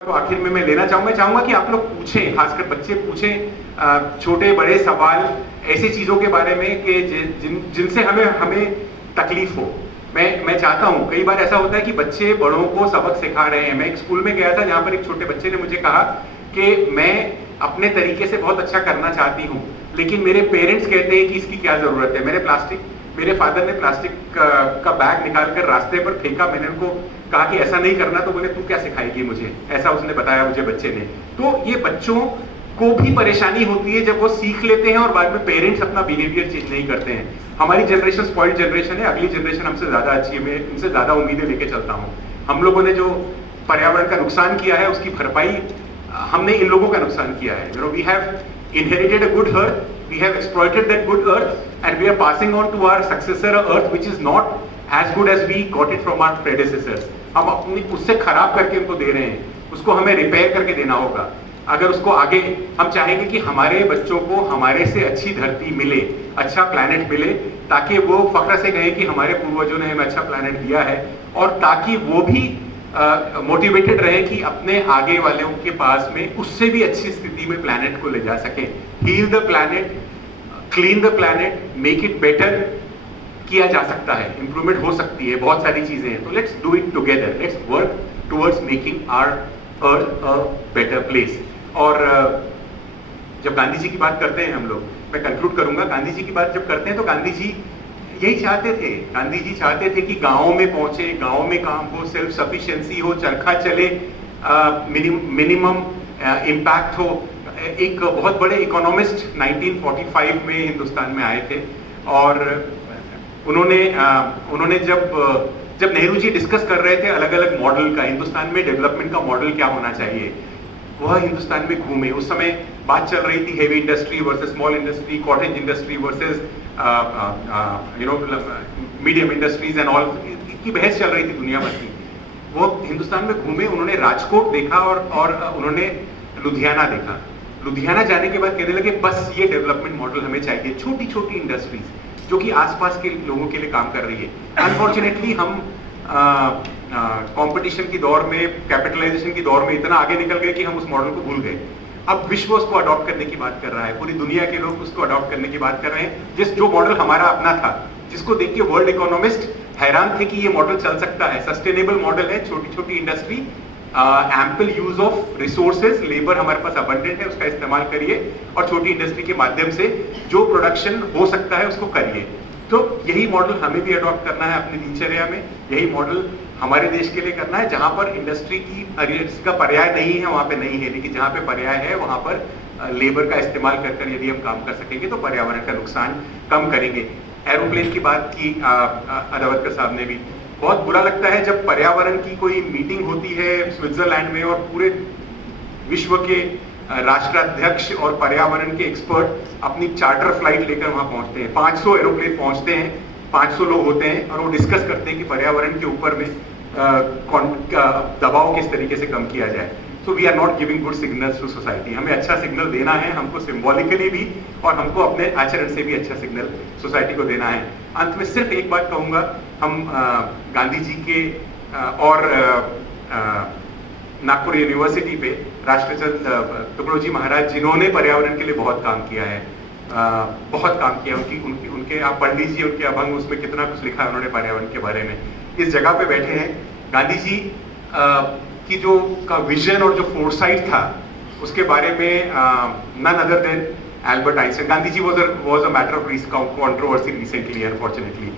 तो आखिर में मैं लेना चाहूंगा कि आप लोग पूछें, खासकर बच्चे पूछें छोटे बड़े सवाल ऐसी चीजों के बारे में कि जिनसे हमें तकलीफ हो। मैं चाहता हूं, कई बार ऐसा होता है कि बच्चे बड़ों को सबक सिखा रहे हैं। मैं एक स्कूल में गया था जहां पर एक छोटे बच्चे ने मुझे कहा कि मैं अपने तरीके से बहुत अच्छा करना चाहती हूँ, लेकिन मेरे पेरेंट्स कहते हैं कि इसकी क्या जरूरत है। मेरे फादर ने प्लास्टिक का बैग निकालकर रास्ते पर फेंका। मैंने उनको कहा कि ऐसा नहीं करना, तो बोले तू क्या सिखाएगी मुझे, ऐसा उसने बताया मुझे बच्चे ने। तो ये बच्चों को भी परेशानी होती है जब वो सीख लेते हैं और बाद में पेरेंट्स अपना बिहेवियर चेंज नहीं करते हैं। हमारी जनरेशन स्पॉइल्ड जनरेशन है, अगली जनरेशन हमसे ज्यादा अच्छी है। मैं उनसे ज्यादा उम्मीदें लेके चलता हूँ। हम लोगों ने जो पर्यावरण का नुकसान किया है उसकी भरपाई हमने इन लोगों का नुकसान किया है। You know, we have inherited a good earth, we have exploited that good earth, and we are passing on to our successor a earth which is not as good as we got it from our predecessors. हम अपनी उससे खराब करके उनको दे रहे हैं, उसको हमें रिपेयर करके देना होगा। अगर उसको आगे हम चाहेंगे कि हमारे बच्चों को हमारे से अच्छी धरती मिले, अच्छा प्लैनेट मिले, ताकि वो फख्र से कहें कि हमारे पूर्वजों ने हमें अच्छा प्लैनेट दिया है, और ताकि वो भी मोटिवेटेड रहे कि अपने आगे वालों के पास में उससे भी अच्छी स्थिति में प्लैनेट को ले जा सके। Heal the planet, clean the planet, make it better किया जा सकता है, इंप्रूवमेंट हो सकती है, बहुत सारी चीजें हैं। तो let's do it together, let's work towards making our earth a better place. और जब गांधी जी की बात करते हैं हम लोग, मैं कंक्लूड करूंगा, गांधी जी की बात जब करते हैं तो गांधी जी यही चाहते थे। गांधी जी चाहते थे कि गांवों में पहुंचे, गांव में काम हो, सेल्फ सफिशिएंसी हो, चरखा चले, मिनिमम इम्पैक्ट हो। एक बहुत बड़े इकोनॉमिस्ट 1945 में हिंदुस्तान में आए थे, और उन्होंने जब नेहरू जी डिस्कस कर रहे थे अलग अलग मॉडल का, हिंदुस्तान में डेवलपमेंट का मॉडल क्या होना चाहिए, वह हिंदुस्तान में घूमे। उस समय बात चल रही थी heavy industry versus small industry, cottage industry versus medium industries and all की बहस चल रही थी दुनिया भर की। वो हिंदुस्तान में घूमे, उन्होंने राजकोट देखा और उन्होंने लुधियाना देखा। लुधियाना जाने के बाद कहने लगे बस ये डेवलपमेंट मॉडल हमें चाहिए, छोटी छोटी इंडस्ट्रीज जो कि आसपास के लोगों के लिए काम कर रही है। अनफॉर्चुनेटली हम कंपटीशन की दौर में, कैपिटलाइजेशन की दौर में इतना आगे निकल गए कि हम उस मॉडल को भूल गए। अब विश्व उसको अडॉप्ट करने की बात कर रहा है, पूरी दुनिया के लोग उसको अडॉप्ट करने की बात कर रहे हैं। जो मॉडल हमारा अपना था, जिसको देख के वर्ल्ड इकोनॉमिस्ट हैरान थे कि ये मॉडल चल सकता है, सस्टेनेबल मॉडल है, छोटी छोटी industry, ample use of resources, labour हमारे पास अबंडेंट है, उसका इस्तेमाल करिए, और छोटी इंडस्ट्री के माध्यम से जो प्रोडक्शन हो सकता है उसको करिए। तो यही मॉडल हमें भी अडॉप्ट करना है अपनी दिनचर्या में, यही मॉडल हमारे देश के लिए करना है। जहां पर इंडस्ट्री का पर्याय नहीं है वहां पे नहीं है, लेकिन जहां पे पर्याय है वहां पर लेबर का इस्तेमाल कर यदि हम काम कर सकेंगे तो पर्यावरण का नुकसान कम करेंगे। एरोप्लेन की बात की अदावतकर साहब ने भी। बहुत बुरा लगता है जब पर्यावरण की कोई मीटिंग होती है स्विट्जरलैंड में, और पूरे विश्व के राष्ट्राध्यक्ष और पर्यावरण के एक्सपर्ट अपनी चार्टर फ्लाइट लेकर वहां पहुंचते हैं। 500 एरोप्लेन पहुंचते हैं, 500 लोग होते हैं, और वो डिस्कस करते हैं कि पर्यावरण के ऊपर में दबाव किस तरीके से कम किया जाए। So we are not giving good signals to society. हमें अच्छा सिग्नल देना है, हमको सिंबॉलिकली भी और हमको अपने आचरण से भी अच्छा सिग्नल सोसाइटी को देना है। अंत में सिर्फ एक बात कहूंगा, हम गांधी जी के और नागपुर यूनिवर्सिटी पे राष्ट्रचंद तुकडोजी महाराज, जिन्होंने पर्यावरण के लिए बहुत काम किया है, बहुत काम किया, उनके आप पढ़ लीजिए, उनके अभंग, उसमें कितना कुछ लिखा है उन्होंने पर्यावरण के बारे में। इस जगह पे बैठे हैं। गांधी जी की जो का विजन और जो फोरसाइट था उसके बारे में none other than Albert Einstein. Gandhi ji was a matter of controversy recently, unfortunately.